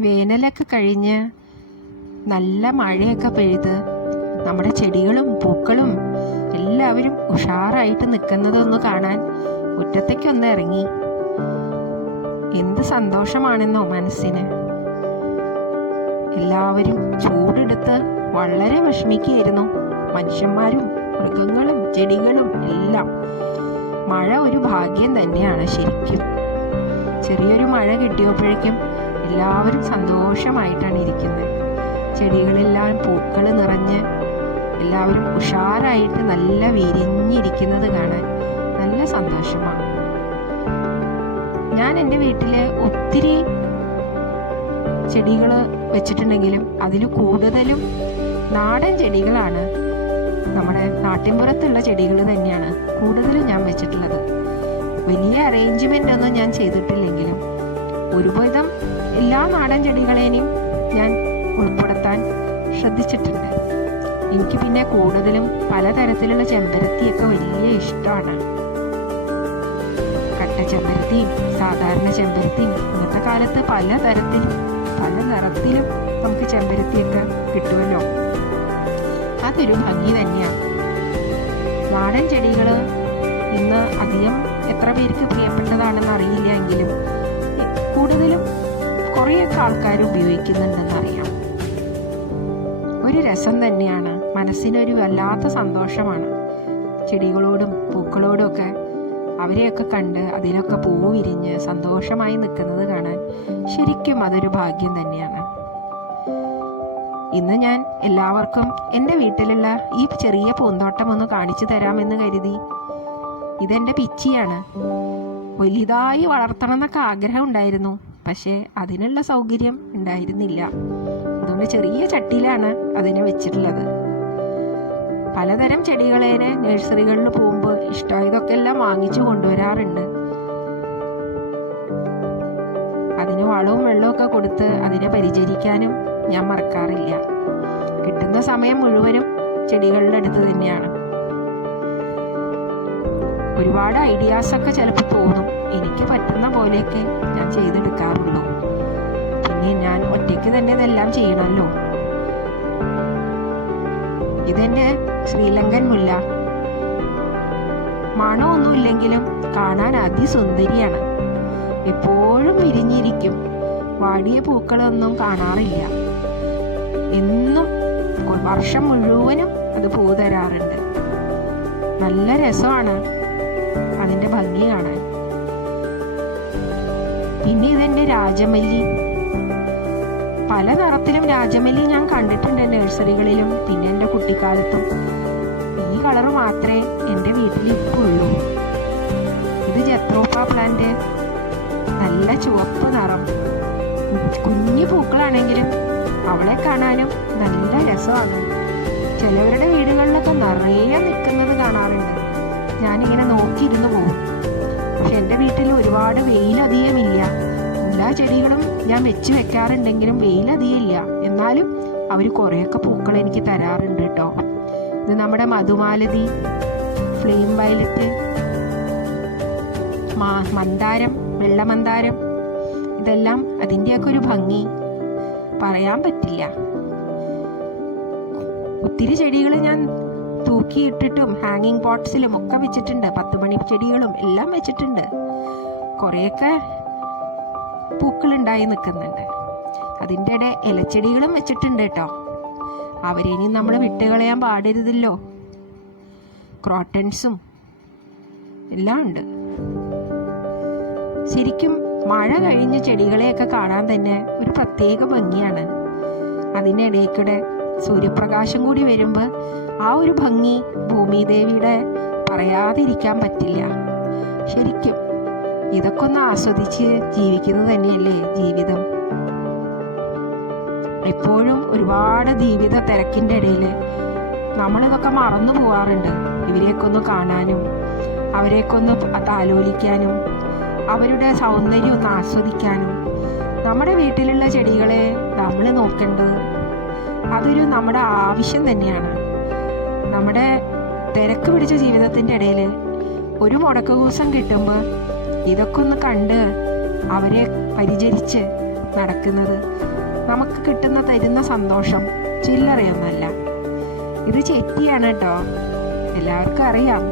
വേനലൊക്കെ കഴിഞ്ഞ് നല്ല മഴയൊക്കെ പെയ്ത് നമ്മുടെ ചെടികളും പൂക്കളും എല്ലാവരും ഉഷാറായിട്ട് നിൽക്കുന്നതൊന്ന് കാണാൻ മുറ്റത്തേക്കൊന്ന് ഇറങ്ങി. എന്ത് സന്തോഷമാണെന്നോ മനസ്സിന്. എല്ലാവരും ചൂടെടുത്ത് വളരെ വിഷമിക്കുകയായിരുന്നു. മനുഷ്യന്മാരും മൃഗങ്ങളും ചെടികളും എല്ലാം. മഴ ഒരു ഭാഗ്യം തന്നെയാണ് ശരിക്കും. ചെറിയൊരു മഴ കിട്ടിയപ്പോഴേക്കും എല്ലാവരും സന്തോഷമായിട്ടാണ് ഇരിക്കുന്നത്. ചെടികളെല്ലാം പൂക്കൾ നിറഞ്ഞ് എല്ലാവരും ഉഷാറായിട്ട് നല്ല വിരിഞ്ഞിരിക്കുന്നത് കാണാൻ നല്ല സന്തോഷമാണ്. ഞാൻ എന്റെ വീട്ടിൽ ഒത്തിരി ചെടികൾ വെച്ചിട്ടുണ്ടെങ്കിലും അതിൽ കൂടുതലും നാടൻ ചെടികളാണ് നമ്മുടെ നാട്ടിൻപുറത്തുള്ള ചെടികൾ തന്നെയാണ് കൂടുതലും ഞാൻ വെച്ചിട്ടുള്ളത്. വലിയ അറേഞ്ച്മെന്റ് ഒന്നും ഞാൻ ചെയ്തിട്ടില്ലെങ്കിലും ഒരുവിധം എല്ലാ നാടൻ ചെടികളെയും ഞാൻ ഉൾപ്പെടുത്താൻ ശ്രദ്ധിച്ചിട്ടുണ്ട്. എനിക്ക് പിന്നെ കൂടുതലും പലതരത്തിലുള്ള ചെമ്പരത്തിയൊക്കെ വലിയ ഇഷ്ടമാണ്. കട്ട ചെമ്പരത്തിയും സാധാരണ ചെമ്പരത്തിയും ഇന്നത്തെ കാലത്ത് പലതരത്തിലും പല നിറത്തിലും നമുക്ക് ചെമ്പരത്തിയൊക്കെ കിട്ടുമല്ലോ. അതൊരു ഭംഗി തന്നെയാണ്. നാടൻ ചെടികൾ ഇന്ന് അധികം എത്ര പേർക്ക് പ്രിയപ്പെട്ടതാണെന്ന് അറിയില്ല എങ്കിലും കൂടുതലും കുറേയൊക്കെ ആൾക്കാർ ഉപയോഗിക്കുന്നുണ്ടെന്ന് അറിയാം ഒരു രസം തന്നെയാണ്. മനസ്സിനൊരു വല്ലാത്ത സന്തോഷമാണ്. ചെടികളോടും പൂക്കളോടും ഒക്കെ അവരെയൊക്കെ കണ്ട് അതിലൊക്കെ പൂ വിരിഞ്ഞ് സന്തോഷമായി നിൽക്കുന്നത് കാണാൻ ശരിക്കും അതൊരു ഭാഗ്യം തന്നെയാണ്. ഇന്ന് ഞാൻ എല്ലാവർക്കും എന്റെ വീട്ടിലുള്ള ഈ ചെറിയ പൂന്തോട്ടം ഒന്ന് കാണിച്ചു തരാമെന്ന് കരുതി. ഇതെന്റെ പിച്ചിയാണ്. വലുതായി വളർത്തണം എന്നൊക്കെ ആഗ്രഹം ഉണ്ടായിരുന്നു. പക്ഷേ അതിനുള്ള സൗകര്യം ഉണ്ടായിരുന്നില്ല. അതുകൊണ്ട് ചെറിയ ചട്ടിയിലാണ് അതിനെ വെച്ചിട്ടുള്ളത്. പലതരം ചെടികളേനെ നഴ്സറികളിൽ പോകുമ്പോൾ ഇഷ്ടമായതൊക്കെ എല്ലാം വാങ്ങിച്ചു കൊണ്ടുവരാറുണ്ട്. അതിന് വളവും വെള്ളവും ഒക്കെ കൊടുത്ത് അതിനെ പരിചരിക്കാനും ഞാൻ മറക്കാറില്ല. കിട്ടുന്ന സമയം മുഴുവനും ചെടികളുടെ അടുത്ത് തന്നെയാണ്. ഒരുപാട് ഐഡിയാസൊക്കെ ചിലപ്പോൾ തോന്നും. എനിക്ക് പറ്റുന്ന പോലെയൊക്കെ ഞാൻ ചെയ്തെടുക്കാറുള്ളൂ. പിന്നെ ഞാൻ ഒറ്റയ്ക്ക് തന്നെ ഇതെല്ലാം ചെയ്യണമല്ലോ. ഇതെന്റെ ശ്രീലങ്കൻ മുല്ല. മണമൊന്നുമില്ലെങ്കിലും കാണാൻ അതിസുന്ദരിയാണ്. എപ്പോഴും വിരിഞ്ഞിരിക്കും. വാടിയ പൂക്കളൊന്നും കാണാറില്ല. എന്നും വർഷം മുഴുവനും അത് പൂ തരാറുണ്ട് നല്ല രസമാണ് അതിന്റെ ഭംഗി കാണാൻ. പിന്നെ ഇതെന്റെ രാജമല്ലി. പല നിറത്തിലും രാജമല്ലി ഞാൻ കണ്ടിട്ടുണ്ട് നഴ്സറികളിലും പിന്നെ എന്റെ കുട്ടിക്കാലത്തും. ഈ കളർ മാത്രമേ എന്റെ വീട്ടിൽ ഇപ്പോൾ ഉള്ളൂ ഇത് ജത്രോപ്പ പ്ലാന്റ്. നല്ല ചുവപ്പ് നിറം. കുഞ്ഞു പൂക്കളാണെങ്കിലും അവളെ കാണാനും നല്ല രസമാണ്. ചിലവരുടെ വീടുകളിലൊക്കെ നിറയെ നിൽക്കുന്നത് കാണാറുണ്ട്. ഞാനിങ്ങനെ നോക്കിയിരുന്നു പോകും. പക്ഷെ എന്റെ വീട്ടിൽ ഒരുപാട് വെയിലധികമില്ല. എല്ലാ ചെടികളും ഞാൻ വെച്ച് വെക്കാറുണ്ടെങ്കിലും വെയിലധികമില്ല. എന്നാലും അവർ കുറേയൊക്കെ പൂക്കൾ എനിക്ക് തരാറുണ്ട് കേട്ടോ. ഇത് നമ്മുടെ മധുമാലതി ഫ്ലെയിം വയലറ്റ് മാ മന്ദാരം വെള്ളമന്ദാരം ഇതെല്ലാം അതിന്റെയൊക്കെ ഒരു ഭംഗി. പറയാൻ പറ്റില്ല. ഒത്തിരി ചെടികൾ ഞാൻ തൂക്കിയിട്ടിട്ടും ഹാങ്ങിങ് പോട്ട്സിലും ഒക്കെ വെച്ചിട്ടുണ്ട്. പത്ത് മണി ചെടികളും എല്ലാം വെച്ചിട്ടുണ്ട്. കുറേയൊക്കെ പൂക്കളുണ്ടായി നിൽക്കുന്നുണ്ട്. അതിന്റെ ഇടെ ഇലച്ചെടികളും വെച്ചിട്ടുണ്ട് കേട്ടോ. അവരിനി നമ്മൾ വിട്ടുകളയാൻ പാടരുതല്ലോ. ക്രോട്ടൻസും എല്ലാം ഉണ്ട്. ശരിക്കും മഴ കഴിഞ്ഞ ചെടികളെയൊക്കെ കാണാൻ തന്നെ ഒരു പ്രത്യേക ഭംഗിയാണ്. അതിനിടയ്ക്കൂടെ സൂര്യപ്രകാശം കൂടി വരുമ്പോൾ ആ ഒരു ഭംഗി ഭൂമിദേവിയുടെ പറയാതിരിക്കാൻ പറ്റില്ല. ശരിക്കും ഇതൊക്കെ ഒന്ന് ആസ്വദിച്ച് ജീവിക്കുന്നത് തന്നെയല്ലേ ജീവിതം. എപ്പോഴും ഒരുപാട് ജീവിത തിരക്കിന്റെ ഇടയിൽ നമ്മളിതൊക്കെ മറന്നു പോവാറുണ്ട് ഇവരെയൊക്കെ കാണാനും അവരെയൊക്കെ താലോലിക്കാനും അവരുടെ സൗന്ദര്യം ഒന്ന് ആസ്വദിക്കാനും. നമ്മുടെ വീട്ടിലുള്ള ചെടികളെ നമ്മൾ നോക്കേണ്ടത് അതൊരു നമ്മുടെ ആവശ്യം തന്നെയാണ്. നമ്മുടെ തിരക്ക് പിടിച്ച ജീവിതത്തിന്റെ ഇടയിൽ ഒരു മുടക്ക ദിവസം കിട്ടുമ്പോൾ ഇതൊക്കെ ഒന്ന് കണ്ട് അവരെ പരിചരിച്ച് നടക്കുന്നത് നമുക്ക് കിട്ടുന്ന തരുന്ന സന്തോഷം ചില്ലറയൊന്നല്ല. ഇത് ചെറ്റിയാണ് കേട്ടോ എല്ലാവർക്കും അറിയാം.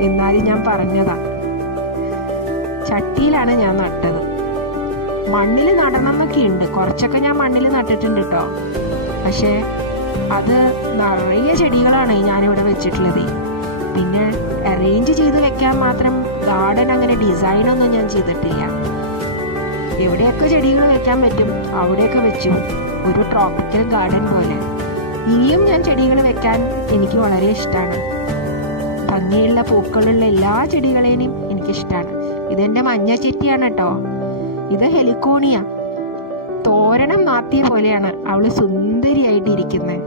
എന്നാലും ഞാൻ പറഞ്ഞതാ. ചട്ടിയിലാണ് ഞാൻ നട്ടത്. മണ്ണിൽ നടണമെന്നൊക്കെ ഉണ്ട് കുറച്ചൊക്കെ ഞാൻ മണ്ണിൽ നട്ടിട്ടുണ്ട് കേട്ടോ പക്ഷേ അത് നിറയെ ചെടികളാണ് ഞാനിവിടെ വെച്ചിട്ടുള്ളത്. പിന്നെ അറേഞ്ച് ചെയ്ത് മാത്രം ഗാർഡൻ അങ്ങനെ ഡിസൈൻ ഒന്നും ഞാൻ ചെയ്തിട്ടില്ല. എവിടെയൊക്കെ ചെടികൾ വെക്കാൻ പറ്റും അവിടെയൊക്കെ വെച്ചു. ഒരു ട്രോപ്പിക്കൽ ഗാർഡൻ പോലെ. ഇനിയും ഞാൻ ചെടികൾ വെക്കാൻ എനിക്ക് വളരെ ഇഷ്ടമാണ് ഭംഗിയുള്ള പൂക്കളുള്ള എല്ലാ ചെടികളെയും എനിക്കിഷ്ടമാണ് ഇതെന്റെ മഞ്ഞ ചെറ്റിയാണ് കേട്ടോ ഇത് ഹെലിക്കോണിയ. തോരണം മാത്തിയ പോലെയാണ് അവൾ സുന്ദരിയായിട്ട് ഇരിക്കുന്നത്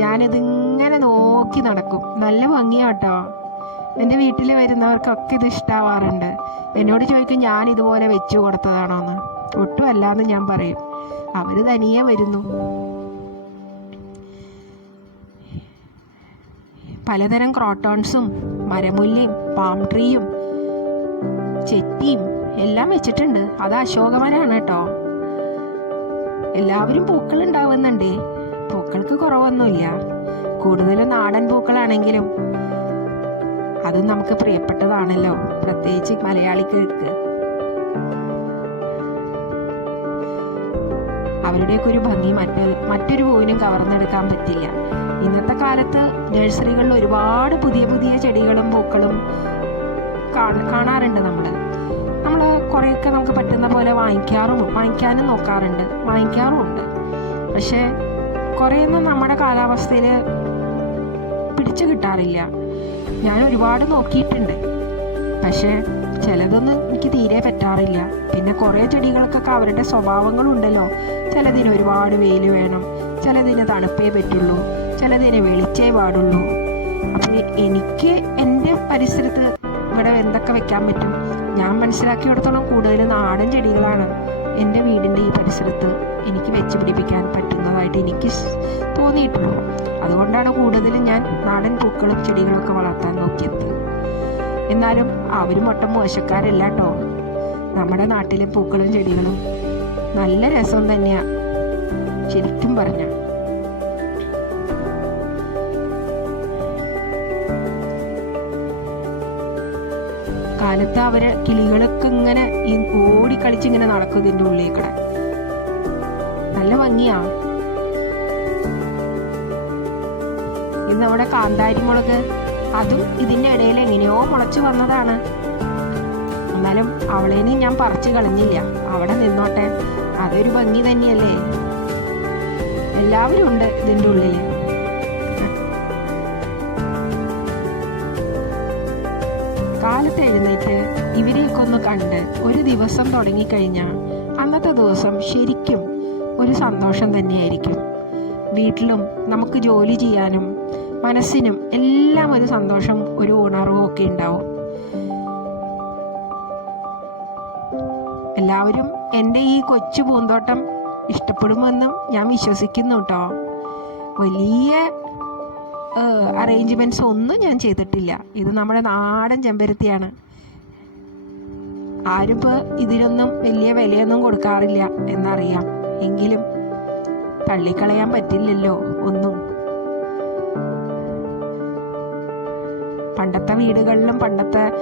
ഞാനിതിങ്ങനെ നോക്കി നടക്കും. നല്ല ഭംഗിയാട്ടോ. എന്റെ വീട്ടിൽ വരുന്നവർക്കൊക്കെ ഇത് ഇഷ്ടമാവാറുണ്ട് എന്നോട് ചോദിക്കും ഞാൻ ഇതുപോലെ വെച്ചു കൊടുത്തതാണോന്ന്? ഒട്ടും അല്ലാന്ന് ഞാൻ പറയും. അവർ തനിയെ വരുന്നു. പലതരം ക്രോട്ടോൺസും മരമുല്ലയും പാം ട്രീയും ചെറ്റിയും എല്ലാം വെച്ചിട്ടുണ്ട്. അത് അശോകമരാണ് കേട്ടോ. എല്ലാവരും പൂക്കൾ ഉണ്ടാവുന്നുണ്ട്. പൂക്കൾക്ക് കുറവൊന്നുമില്ല. കൂടുതലും നാടൻ പൂക്കളാണെങ്കിലും അത് നമുക്ക് പ്രിയപ്പെട്ടതാണല്ലോ. പ്രത്യേകിച്ച് മലയാളികൾക്ക്. അവരുടെയൊക്കെ ഒരു ഭംഗി മറ്റൊരു മറ്റൊരു പൂവിനും കവർന്നെടുക്കാൻ പറ്റില്ല. ഇന്നത്തെ കാലത്ത് നഴ്സറികളിൽ ഒരുപാട് പുതിയ പുതിയ ചെടികളും പൂക്കളും കാണ- കാണാറുണ്ട് നമ്മൾ നമ്മൾ കുറേയൊക്കെ നമുക്ക് പറ്റുന്ന പോലെ വാങ്ങിക്കാറും വാങ്ങിക്കാനും നോക്കാറുണ്ട്. വാങ്ങിക്കാറുമുണ്ട് പക്ഷേ കുറേയൊന്നും നമ്മുടെ കാലാവസ്ഥയിൽ പിടിച്ചു കിട്ടാറില്ല. ഞാൻ ഒരുപാട് നോക്കിയിട്ടുണ്ട്. പക്ഷേ ചിലതൊന്നും എനിക്ക് തീരെ പറ്റാറില്ല. പിന്നെ കുറേ ചെടികൾക്കൊക്കെ അവരുടെ സ്വഭാവങ്ങളുണ്ടല്ലോ. ചിലതിന് ഒരുപാട് വെയിൽ വേണം. ചിലതിന് തണുപ്പേ പറ്റുള്ളൂ. ചിലതിന് വെളിച്ചേ പാടുള്ളൂ. അപ്പോൾ എനിക്ക് എന്റെ പരിസരത്ത് ഇവിടെ എന്തൊക്കെ വെക്കാൻ പറ്റും? ഞാൻ മനസ്സിലാക്കിയിടത്തോളം കൂടുതൽ നാടൻ ചെടികളാണ് എന്റെ വീടിന്റെ ഈ പരിസരത്ത് എനിക്ക് വെച്ച് പിടിപ്പിക്കാൻ പറ്റുന്നതായിട്ട് എനിക്ക് തോന്നിയിട്ടുള്ളൂ. അതുകൊണ്ടാണ് കൂടുതലും ഞാൻ നാടൻ പൂക്കളും ചെടികളൊക്കെ വളർത്താൻ നോക്കിയത്. എന്നാലും അവരും ഒട്ടും മോശക്കാരല്ല കേട്ടോ നമ്മുടെ നാട്ടിലെ പൂക്കളും ചെടികളും നല്ല രസം തന്നെയാ. ശരിക്കും പറഞ്ഞ. കാലത്ത് അവർ കിളികളൊക്കെ ഇങ്ങനെ ഓടിക്കളിച്ച് ഇങ്ങനെ നടക്കും ഇതിന്റെ ഉള്ളിൽ നല്ല ഭംഗിയാ. ഇന്ന് അവിടെ കാന്താരി മുളക്. അതും ഇതിന്റെ ഇടയിൽ എങ്ങനെയോ മുളച്ചു വന്നതാണ്. എന്നാലും അവളേനെ ഞാൻ പറിച്ചു കളഞ്ഞില്ല. അവിടെ നിന്നോട്ടെ. അതൊരു ഭംഗി തന്നെയല്ലേ? എല്ലാവരും ഉണ്ട് ഇതിന്റെ ഉള്ളിൽ കാലത്ത് എഴുന്നേറ്റ് ഇവരെയൊക്കെ ഒന്ന് കണ്ട് ഒരു ദിവസം തുടങ്ങിക്കഴിഞ്ഞാൽ അന്നത്തെ ദിവസം ശരിക്കും ഒരു സന്തോഷം തന്നെയായിരിക്കും. വീട്ടിലും നമുക്ക് ജോലി ചെയ്യാനും മനസ്സിനും എല്ലാം ഒരു സന്തോഷം ഒരു ഉണർവും ഒക്കെ ഉണ്ടാവും. എല്ലാവരും എന്റെ ഈ കൊച്ചു പൂന്തോട്ടം ഇഷ്ടപ്പെടുമെന്നും ഞാൻ വിശ്വസിക്കുന്നു കേട്ടോ. വലിയ അറേഞ്ച്മെന്റ്സ് ഒന്നും ഞാൻ ചെയ്തിട്ടില്ല. ഇത് നമ്മുടെ നാടൻ ചെമ്പരത്തിയാണ്. ആരും ഇപ്പോൾ ഇതിനൊന്നും വലിയ വിലയൊന്നും കൊടുക്കാറില്ല എന്നറിയാം. എങ്കിലും തള്ളിക്കളയാൻ പറ്റില്ലല്ലോ ഒന്നും. പണ്ടത്തെ വീടുകളിലും പണ്ടത്തെ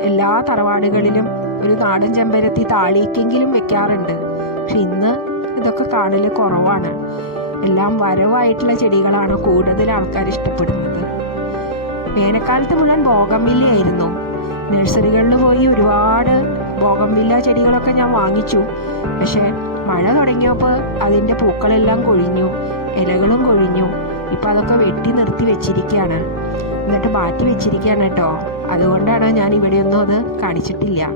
എല്ലാ തറവാടുകളിലും ഒരു നാടൻ ചെമ്പരത്തി താളിക്കെങ്കിലും വെക്കാറുണ്ട്. പക്ഷെ ഇന്ന് ഇതൊക്കെ കാണൽ കുറവാണ്. എല്ലാം വരവായിട്ടുള്ള ചെടികളാണ് കൂടുതൽ ആൾക്കാർ ഇഷ്ടപ്പെടുന്നത്. വേനൽക്കാലത്ത് മുഴുവൻ ബോഗംവില്ലയായിരുന്നു. നഴ്സറികളിൽ പോയി ഒരുപാട് ബോഗംവില്ല ചെടികളൊക്കെ ഞാൻ വാങ്ങിച്ചു. പക്ഷെ മഴ തുടങ്ങിയപ്പോൾ അതിന്റെ പൂക്കളെല്ലാം കൊഴിഞ്ഞു ഇലകളും കൊഴിഞ്ഞു. ഇപ്പം അതൊക്കെ വെട്ടി നിർത്തി വെച്ചിരിക്കുകയാണ് എന്നിട്ട് മാറ്റി വെച്ചിരിക്കുകയാണ് കേട്ടോ. അതുകൊണ്ടാണ് ഞാൻ ഇവിടെയൊന്നും അത് കാണിച്ചിട്ടില്ല.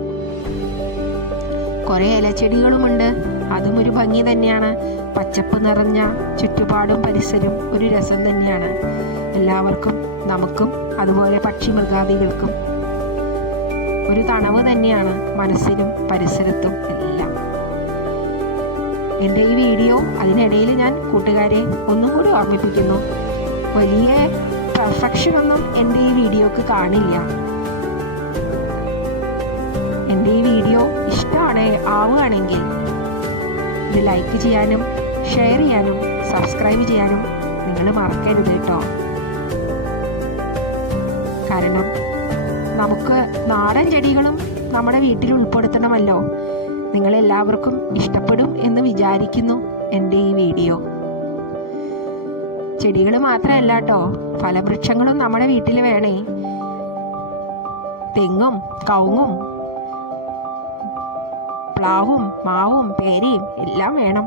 കുറേ ഇലച്ചെടികളുമുണ്ട്. അതും ഒരു ഭംഗി തന്നെയാണ്. പച്ചപ്പ് നിറഞ്ഞ ചുറ്റുപാടും പരിസരം ഒരു രസം തന്നെയാണ്. എല്ലാവർക്കും നമുക്കും അതുപോലെ പക്ഷി മൃഗാദികൾക്കും ഒരു തണവ് തന്നെയാണ് മനസ്സിലും പരിസരത്തും എല്ലാം. എന്റെ ഈ വീഡിയോ അതിനിടയിൽ ഞാൻ കൂട്ടുകാരെ ഒന്നും കൂടി ഓർമ്മിപ്പിക്കുന്നു. വലിയ പെർഫെക്ഷൻ ഒന്നും എന്റെ ഈ വീഡിയോക്ക് കാണില്ല. എന്റെ ഈ വീഡിയോ ഇഷ്ടമാണ് ആവുകയാണെങ്കിൽ ഇത് ലൈക്ക് ചെയ്യാനും ഷെയർ ചെയ്യാനും സബ്സ്ക്രൈബ് ചെയ്യാനും നിങ്ങൾ മറക്കരുത് കേട്ടോ. കാരണം നമുക്ക് നാടൻ ചെടികളും നമ്മുടെ വീട്ടിൽ ഉൾപ്പെടുത്തണമല്ലോ. നിങ്ങളെല്ലാവർക്കും ഇഷ്ടപ്പെടും എന്ന് വിചാരിക്കുന്നു എന്റെ ഈ വീഡിയോ. ചെടികൾ മാത്രമല്ല കേട്ടോ ഫലവൃക്ഷങ്ങളും നമ്മുടെ വീട്ടിൽ വേണേ. തെങ്ങും കവുങ്ങും പ്ലാവും മാവും പേരയും എല്ലാം വേണം.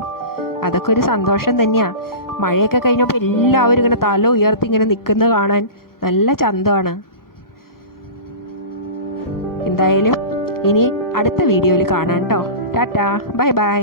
അതൊക്കെ ഒരു സന്തോഷം തന്നെയാണ് മഴയൊക്കെ കഴിഞ്ഞപ്പോൾ എല്ലാവരും ഇങ്ങനെ തല ഉയർത്തി ഇങ്ങനെ നിൽക്കുന്നത് കാണാൻ നല്ല ചന്തമാണ്. എന്തായാലും ഇനി അടുത്ത വീഡിയോയിൽ കാണാം കേട്ടോ ടാറ്റാ ബൈ ബൈ